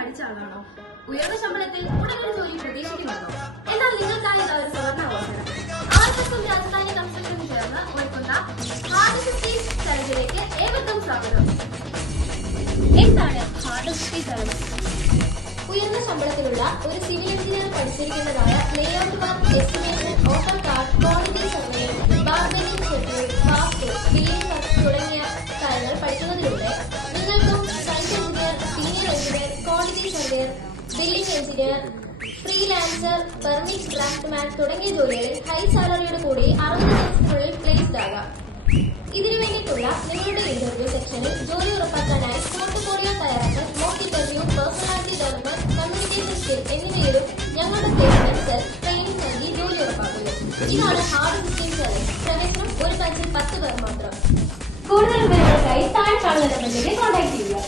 പഠിച്ച ആളാണോ? ഉയർന്ന ശമ്പളത്തിൽ ഉടനടി ജോലി പ്രതീക്ഷിക്കുന്നുണ്ടോ? എന്നാൽ നിങ്ങൾക്കായി ഒരു സുവർണ അവസരം. ആർക്കും രാജധാനി കൺസൾട്ടന്റ് ചേർന്ന് ഒരുക്കുന്ന ഹാർഡ് സിറ്റീസ് ചലഞ്ചിലേക്ക് ഏവർക്കും സ്വാഗതം. എന്താണ് ഹാർഡ് സിറ്റി ചലഞ്ച്? ഉയർന്ന ശമ്പളത്തിലുള്ള ഒരു സിവിൽ എഞ്ചിനീയർ പഠിച്ചിരിക്കുന്നതായ layout work, estimation, AutoCAD, quality survey, bargaining schedule, fast billing work തുടങ്ങിയ കാര്യങ്ങൾ പഠിക്കുന്നതിലൂടെ നിങ്ങൾക്കും science engineer, senior engineer, quality surveyor, billing engineer, freelancer, permit draftsman തുടങ്ങിയ ജോലികളിൽ ഹൈ സാലറിയോട് കൂടി 60 ദിവസത്തിനുള്ളിൽ പ്ലേസ്ഡ് ആകാം. ഇതിനു വേണ്ടിയിട്ടുള്ള നിങ്ങളുടെ ഇന്റർവ്യൂ സെക്ഷനിൽ ജോലി ഉറപ്പാക്കാനായി പോർട്ട്ഫോളിയോ തയ്യാറാക്കൽ, mock interview, personality development, communication skill എന്നിവയിലും ഞങ്ങളുടെ പ്ലേസ്മെന്റ് സെൽ ട്രെയിനിംഗ് നൽകി ജോലി ഉറപ്പാക്കുന്നു. ഇതാണ് ഹാർഡ് സിറ്റിംഗ് ചലഞ്ച്. പ്രവേശനം ഒരു ബാച്ചിൽ 10 പേർ മാത്രം. കൂടുതൽ വിവരങ്ങൾക്കായി താഴെ കാണുന്ന നമ്പറിലേക്ക് കോൺടാക്ട് ചെയ്യുക.